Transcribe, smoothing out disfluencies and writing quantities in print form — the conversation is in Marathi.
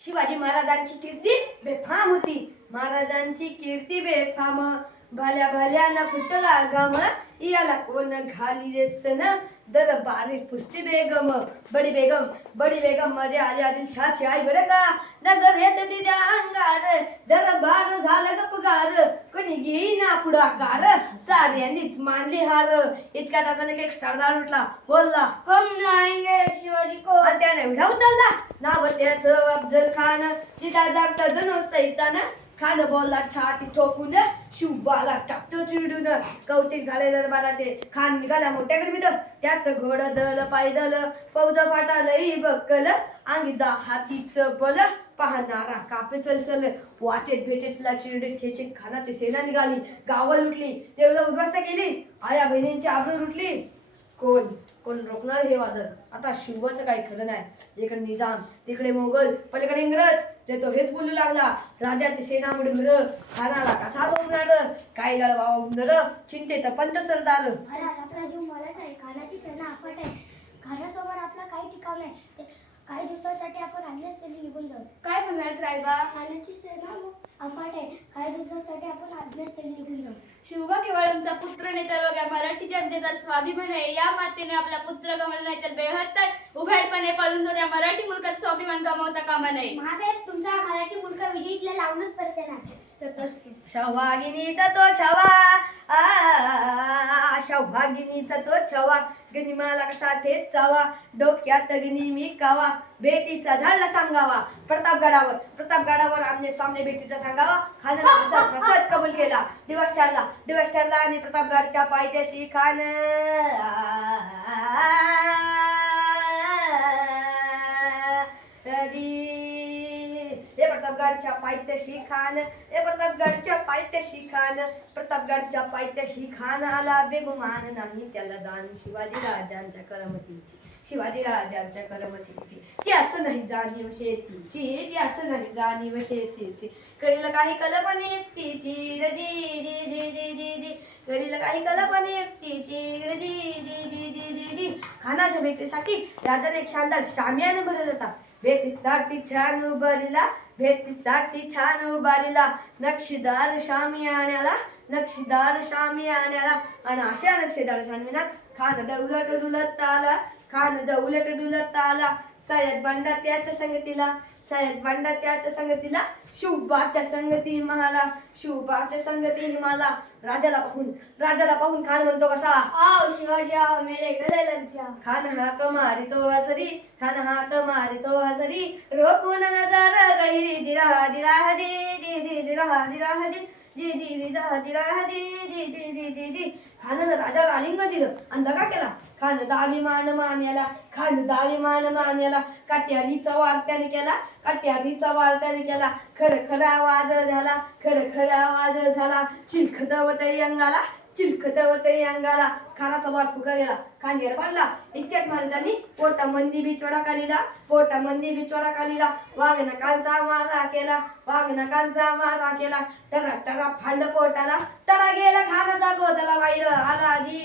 शिवाजी महाराजांची कीर्ती बेफाम होती. महाराजांची कीर्ती बेफाम. भाल्या भाल्यानं फुटला घाम. याला कोण घाली रे सन. दरबारी पुसती बेगम. बडी बेगम माझे आली आदिलशाची आई बरं का. नजर येत तिच्या अंगार. दरबार झालं गपगार. कोणी घेईना पुढाकार. साऱ्यांनीच मानली हार. इतक्यात अचानक एक सरदार उठला. बोलला, हम लाएंगे शिवाजी को. आणि त्याने एवढा उचलला. नाव त्याचं अफजल खान. जिजा जागता जणू सैतान. खान बोलला छाती ठोकून. शिवबाला टाकतो चिडून. कौतिक झाले दरबाराचे. खान निघाला मोठ्या गर्दीत. त्याचं घोड दल पायदल. फौज फाटालही बक्कल. अंगी हातीचं बल. पाहणारा कापे चलचल. वाटेत भेटेतला चिरडे ठेचे खानाची सेना निघाली. गावं लुटली. देवला उद्ध्वस्त केली. आया बहिणींची आबरू लुटली. कोण रोखणार हे वादळ. आता शिवाचं काही खरं नाही. इकडे निजाम, तिकडे मोगल, पलीकडे इंग्रज. ते तो हेच बोलू लागला. राजाची सेना मुडभर. खानाला कसा बोलणार. काय लढवावा उन्नर. चिंतेत पंत सरदार. आपला जीव मरत आहे. खानाची सेना अफाट आहे. खानासमोर आपला काही टिकाव नाही. काही दिवसांसाठी आपण आज्ञाच त्यांनी निघून जाऊ. काय म्हणाल रायबा. खानाची सेना अफाट आहे. काही दिवसांसाठी आपण आज्ञाच त्यांनी निघून जाऊ. शिवबा केवळ आमचा पुत्र नाही तर बघा मराठी जनतेचा स्वाभिमान आहे. या मातेने आपला पुत्र गमावला नाही तर बेहत्तर उभयपणे पळून जो त्या मराठी मुलकात स्वाभिमान गमावता कामा नये. महासाहेब तुमचा मराठी मुलगा विजयीतला लावूनच परते ना. सौभागिनीचा तो छवा. सौभागिनीचा तो छवा. गनिमाला कसा ठेचावा. डोक्यात गनी मी कावा. भेटीचा धाडला सांगावा. प्रतापगडावर आमने सामने भेटीचा सांगावा. खानाने हसत कबूल केला. दिवस ठरला आणि प्रतापगडच्या पायथ्याशी खान प्रतापगडच्या पायथ्याशी खान आला बेगुमान नाही त्याला जाण. शिवाजी राजांच्या करमतीची ती असं नाही जाणीव शेतीची. करील काही कल्पने एकटीची करील काही कल्पने एकटीची. खानाच्या भेटीसाठी राजाने एक शानदार शामियाना भरवला होता. भेटीसाठी छान उभारीला नक्षीदार शामियाण्याला आणि अशा नक्षीदार शामियाना खान दौलत डुलत आला. सय्यद बंडा त्याच्या संगतीला शिवबाच्या संगती मला. राजाला पाहून खान म्हणतो कसा. आओ शिवाजी आओ मेरे गले लग जा. खान हाक मारितो हसरी. रोकून नजर गहिरी. खानानं राजाला आलिंग दिलं आणि दगा केला. खान दाभिमान मान्याला काट्यारीचा वार त्याने केला. खर आवाज झाला. चिलखतवतई अंगाला. खानाचा वाट फुका गेला. खान पाडला. इतक्यात महाराजांनी पोटामंदी बी चोडा काढीला. वाघनकांचा मारा केला. टरा फाडलं पोटाला. टरा गेला खानाचा गोदला. बाहेर आला जी.